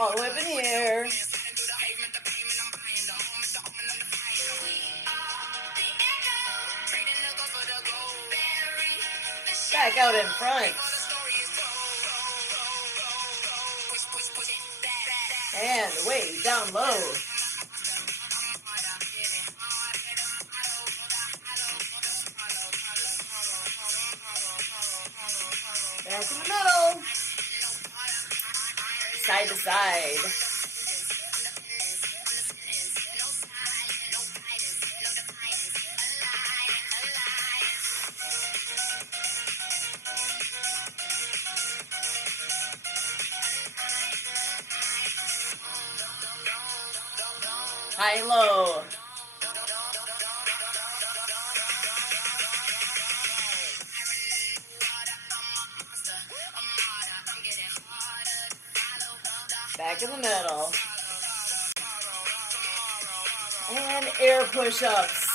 All the way up in the air. Back out in front. And way down low. Back in the middle. Side to side. High and low. Back in the middle. And air push-ups.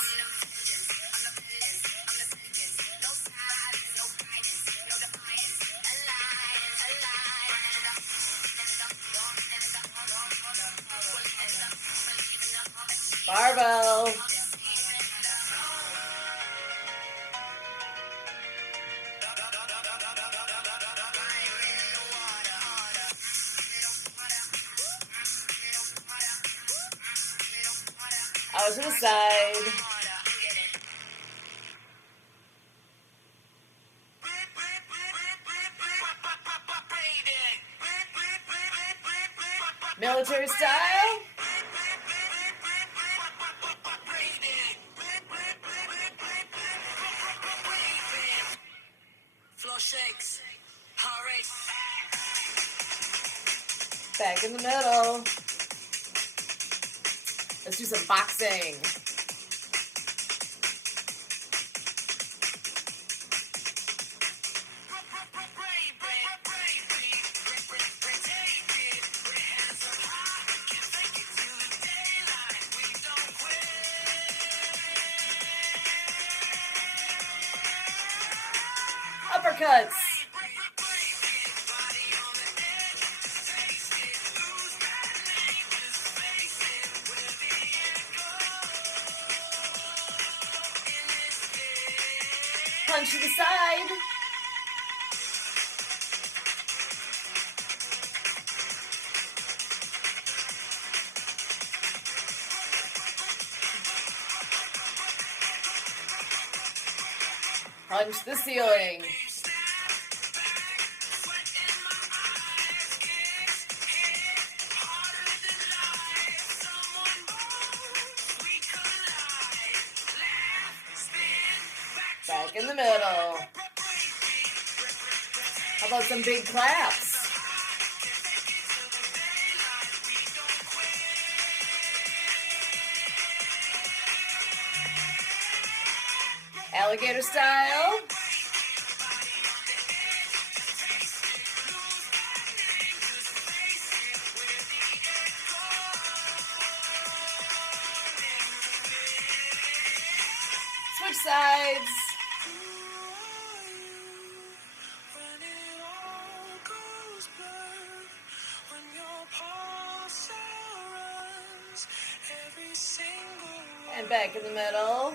Barbell. Out to the side. Military style. Floor shakes. Heart rate. Back in the middle. Let's do some boxing. Uppercuts. Punch to the side. Punch the ceiling. Back in the middle. How about some big claps? Alligator style. Switch sides. And back in the middle.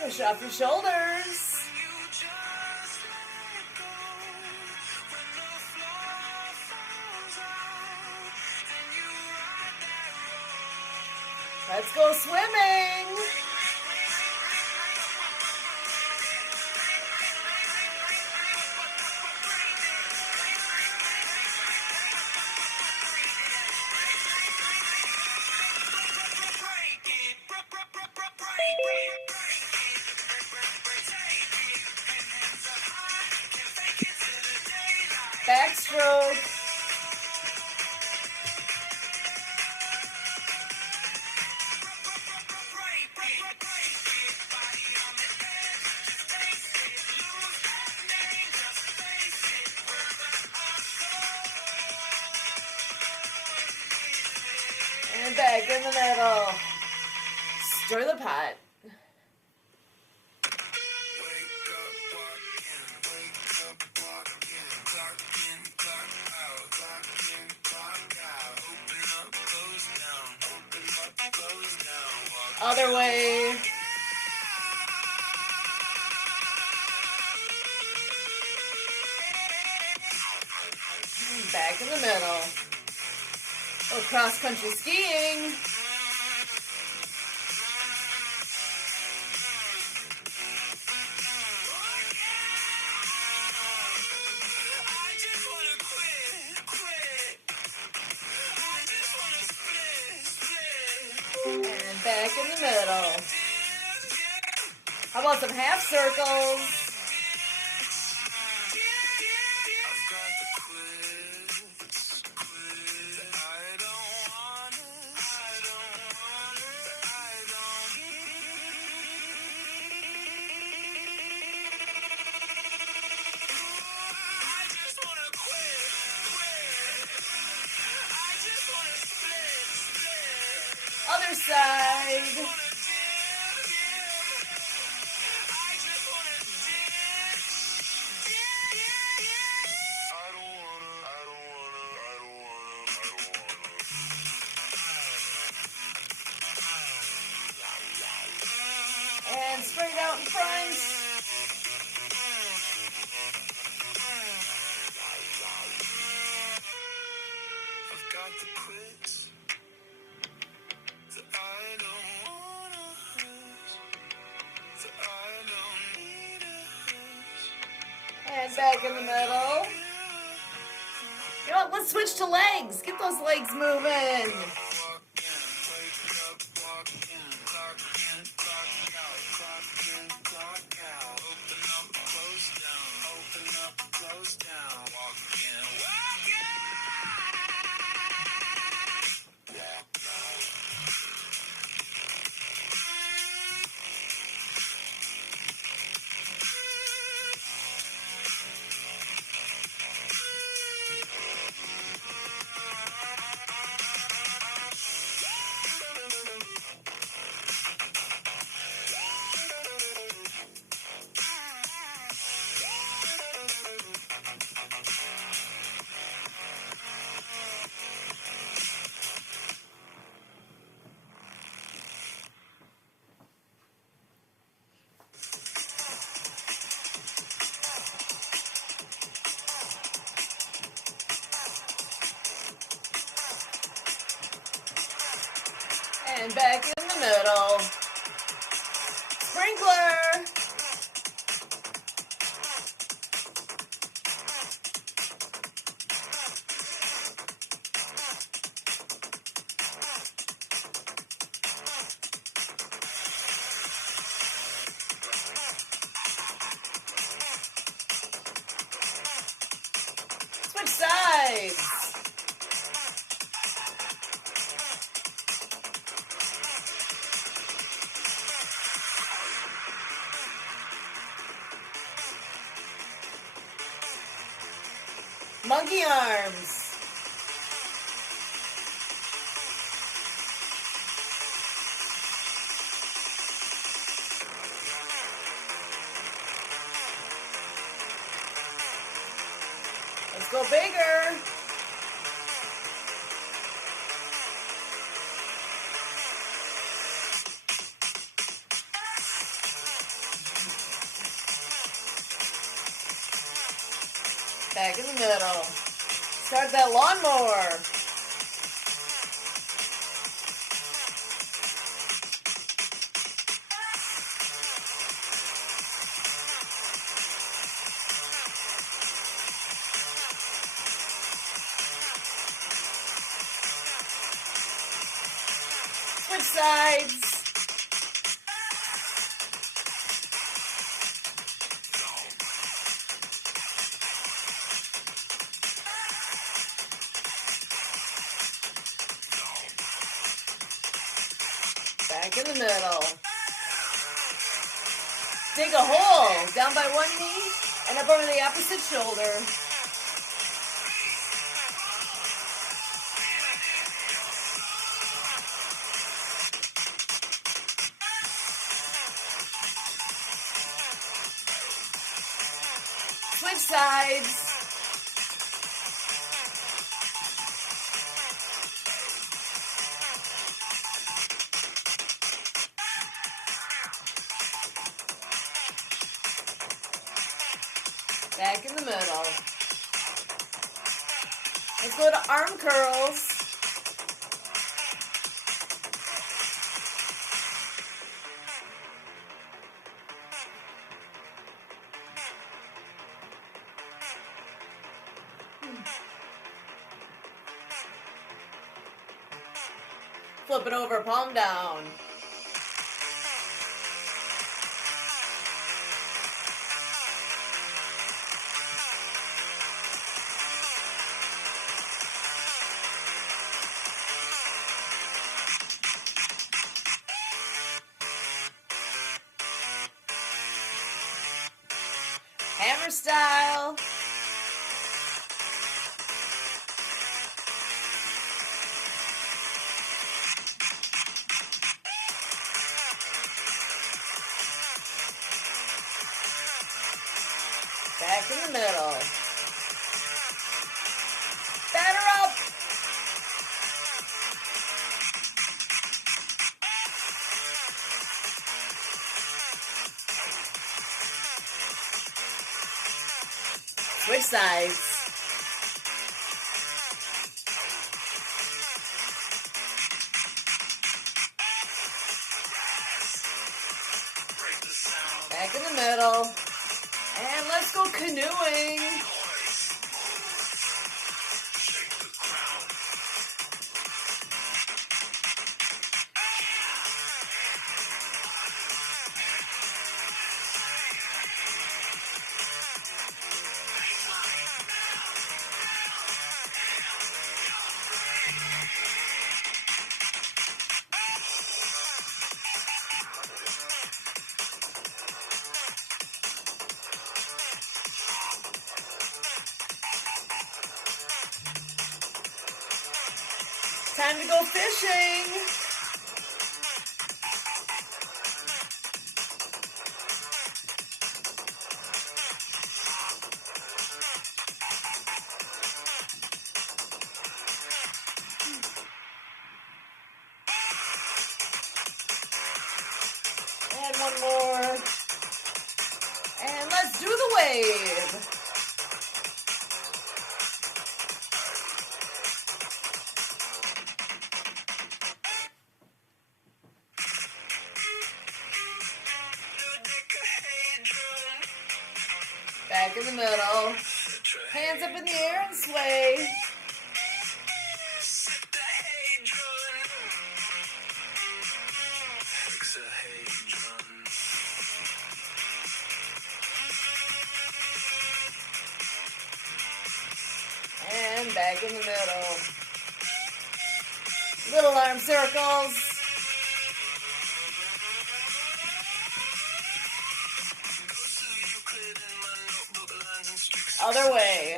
Push off your shoulders. Let's go swimming. Backstroke. And back in the middle. Stir the pot. Other way. Back in the middle. Oh, cross-country skiing. And back in the middle. How about some half circles? Other side. And straight out in front. I've got the quits that I don't wanna lose, that I don't need to lose. And back in the middle. You know what? Let's switch to legs. Get those legs moving. And back in the middle. Sprinkler. Switch sides. Monkey arms. Let's go bigger. Back in the middle. Start that lawnmower. Switch sides. Back in the middle. Dig a hole down by one knee and up over the opposite shoulder. Switch sides. Back in the middle. Let's go to arm curls. Flip it over, palm down. Hammer style. Back in the middle. Batter up. Switch sides. Back in the middle. And let's go canoeing. Time to go fishing. And one more. And let's do the wave. Back in the middle. Hands up in the air and sway. And back in the middle. Little arm circles. Other way.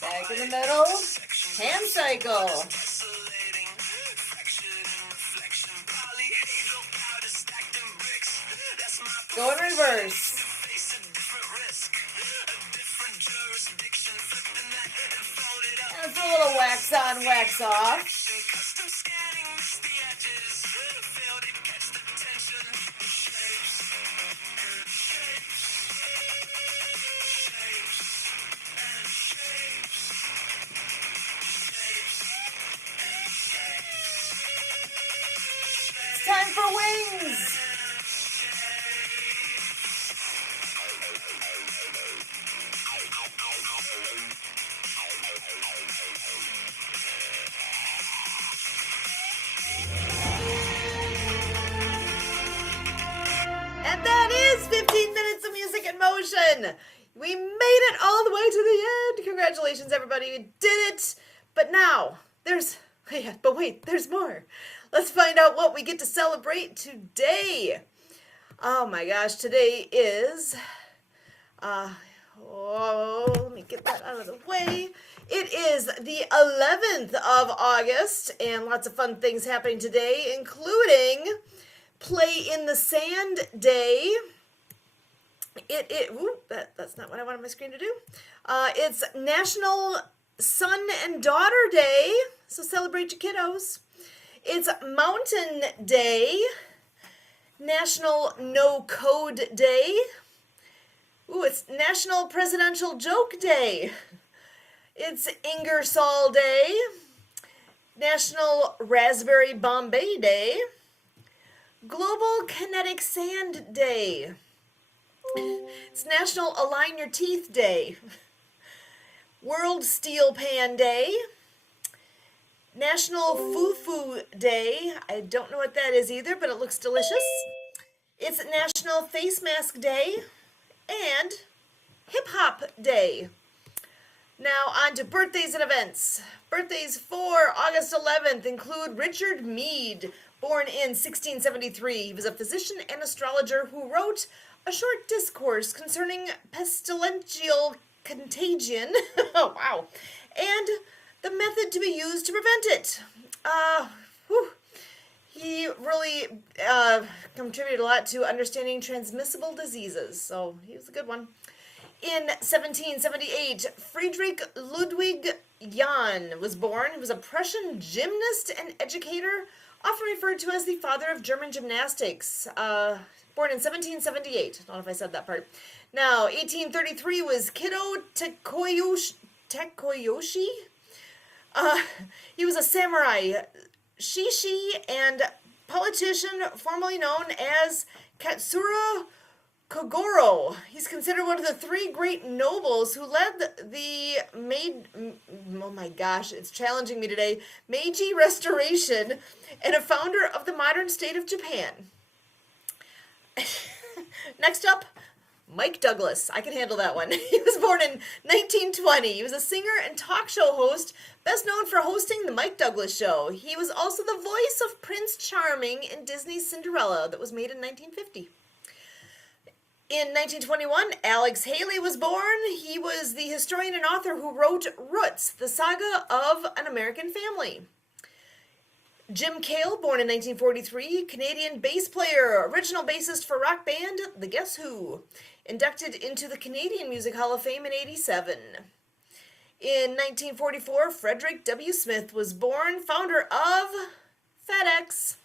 Back in the middle. Hand cycle. Go in reverse. And it's a little wax on, wax off. It's time for wings. And that is 15 minutes of music in motion. We made it all the way to the end. Congratulations, everybody. You did it. But now, there's more. Let's find out what we get to celebrate today. Oh my gosh, today is, let me get that out of the way. It is the 11th of August, and lots of fun things happening today, including Play in the Sand Day. That's not what I wanted my screen to do. It's National Son and Daughter Day, so celebrate your kiddos. It's Mountain Day. National No Code Day. Ooh, it's National Presidential Joke Day. It's Ingersoll Day. National Raspberry Bombay Day. Global Kinetic Sand Day. It's National Align Your Teeth Day. World Steel Pan Day. National Fufu Day. I don't know what that is either, but it looks delicious. It's National Face Mask Day and Hip Hop Day. Now on to birthdays and events. Birthdays for August 11th include Richard Meade, born in 1673. He was a physician and astrologer who wrote a short discourse concerning pestilential contagion. Oh, wow. And the method to be used to prevent it. He really contributed a lot to understanding transmissible diseases, so he was a good one. In 1778, Friedrich Ludwig Jahn was born. He was a Prussian gymnast and educator, often referred to as the father of German gymnastics. Born in 1778. I don't know if I said that part. Now, 1833 was Kido Tekoyoshi. He was a samurai, shishi, and politician formerly known as Katsura Kogoro. He's considered one of the three great nobles who led the oh my gosh, it's challenging me today, Meiji Restoration, and a founder of the modern state of Japan. Next up, Mike Douglas. I can handle that one. He was born in 1920. He was a singer and talk show host, best known for hosting The Mike Douglas Show. He was also the voice of Prince Charming in Disney's Cinderella that was made in 1950. In 1921, Alex Haley was born. He was the historian and author who wrote Roots, the saga of an American family. Jim Cale, born in 1943, Canadian bass player, original bassist for rock band The Guess Who, inducted into the Canadian Music Hall of Fame in 1987. In 1944, Frederick W. Smith was born, founder of FedEx.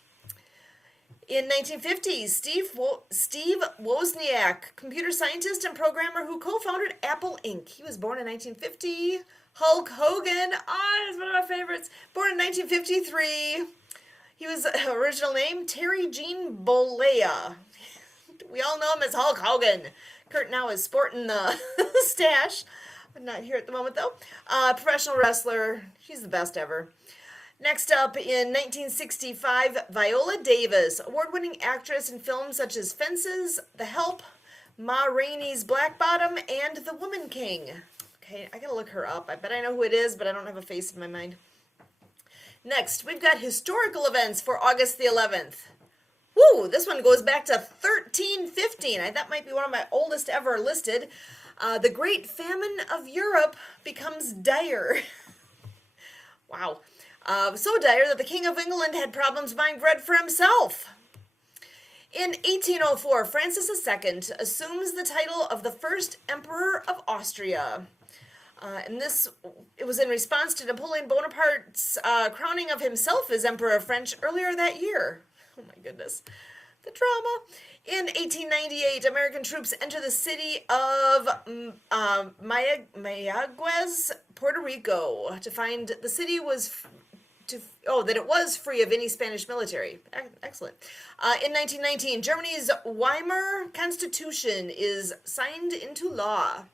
In 1950, Steve Wozniak, computer scientist and programmer who co-founded Apple Inc. He was born in 1950. Hulk Hogan, that's one of my favorites. Born in 1953. He was original name Terry Gene Bollea. We all know him as Hulk Hogan. Kurt now is sporting the stash. I'm not here at the moment though. Professional wrestler. She's the best ever. Next up, in 1965, Viola Davis, award-winning actress in films such as Fences, The Help, Ma Rainey's Black Bottom, and The Woman King. Okay, I gotta look her up. I bet I know who it is, but I don't have a face in my mind. Next, we've got historical events for August the 11th. Woo, this one goes back to 1315. That might be one of my oldest ever listed. The Great Famine of Europe becomes dire. Wow. So dire that the King of England had problems buying bread for himself. In 1804, Francis II assumes the title of the first Emperor of Austria. It was in response to Napoleon Bonaparte's crowning of himself as Emperor of France earlier that year. Oh my goodness. The drama. In 1898, American troops enter the city of Mayagüez, Puerto Rico, to find the city that it was free of any Spanish military. Excellent. In 1919, Germany's Weimar Constitution is signed into law.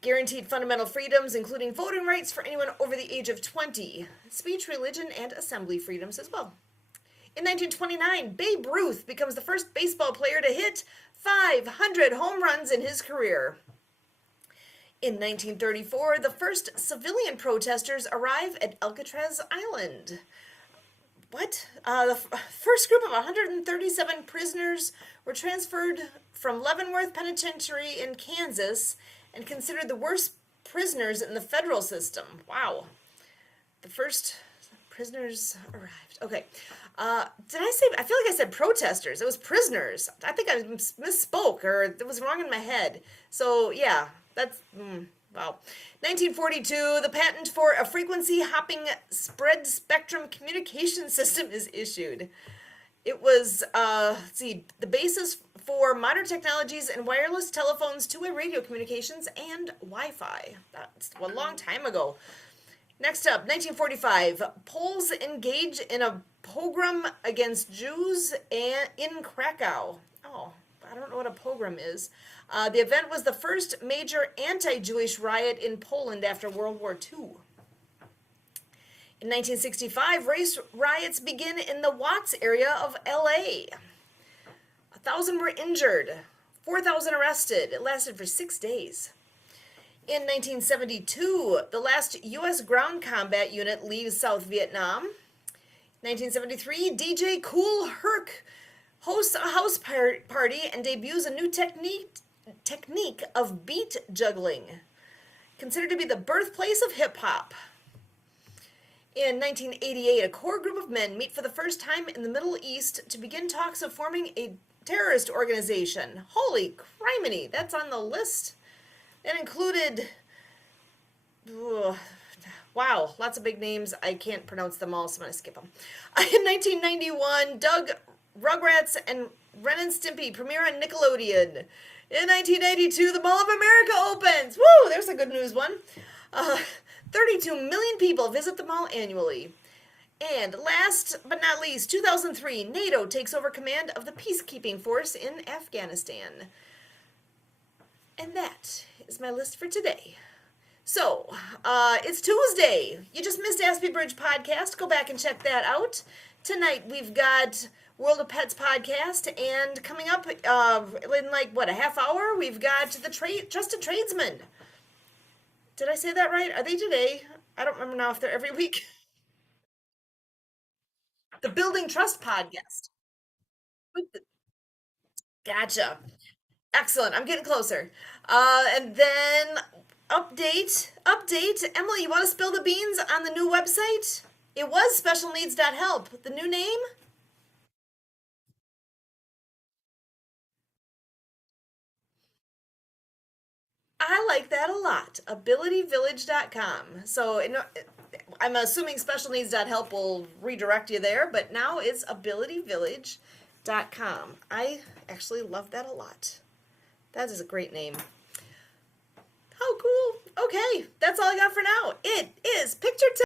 Guaranteed fundamental freedoms, including voting rights for anyone over the age of 20, speech, religion, and assembly freedoms as well. In 1929, Babe Ruth becomes the first baseball player to hit 500 home runs in his career. In 1934, the first civilian protesters arrive at Alcatraz Island. What? The first group of 137 prisoners were transferred from Leavenworth Penitentiary in Kansas and considered the worst prisoners in the federal system. Wow. The first prisoners arrived. Okay. Did I say, I feel like I said protesters. It was prisoners. I think I misspoke, or it was wrong in my head. So, yeah, that's, wow. 1942, the patent for a frequency hopping spread spectrum communication system is issued. It was, let's see, the basis for modern technologies and wireless telephones, two-way radio communications, and Wi-Fi. That's a long time ago. Next up, 1945, Poles engage in a pogrom against Jews in Krakow. Oh, I don't know what a pogrom is. The event was the first major anti-Jewish riot in Poland after World War II. In 1965, race riots begin in the Watts area of LA. 1,000 were injured, 4,000 arrested. It lasted for 6 days. In 1972, the last U.S. ground combat unit leaves South Vietnam. 1973, DJ Kool Herc hosts a house party and debuts a new technique of beat juggling, considered to be the birthplace of hip hop. In 1988, a core group of men meet for the first time in the Middle East to begin talks of forming a terrorist organization. Holy criminy, that's on the list. That included, wow, lots of big names. I can't pronounce them all, so I'm going to skip them. In 1991, Doug, Rugrats, and Ren and Stimpy premiere on Nickelodeon. In 1992, the Mall of America opens. Woo, there's a good news one. 32 million people visit the mall annually. And last but not least, 2003, NATO takes over command of the peacekeeping force in Afghanistan. And that is my list for today. So, it's Tuesday. You just missed Aspie Bridge podcast. Go back and check that out. Tonight we've got World of Pets podcast, and coming up in a half hour, we've got the Trusted Tradesman. Did I say that right? Are they today? I don't remember now if they're every week. The Building Trust podcast. Gotcha. Excellent. I'm getting closer. And then update. Emily, you want to spill the beans on the new website? It was specialneeds.help. The new name? I like that a lot. Abilityvillage.com. So I'm assuming specialneeds.help will redirect you there, but now it's abilityvillage.com. I actually love that a lot. That is a great name. How cool. Okay, that's all I got for now. It is picture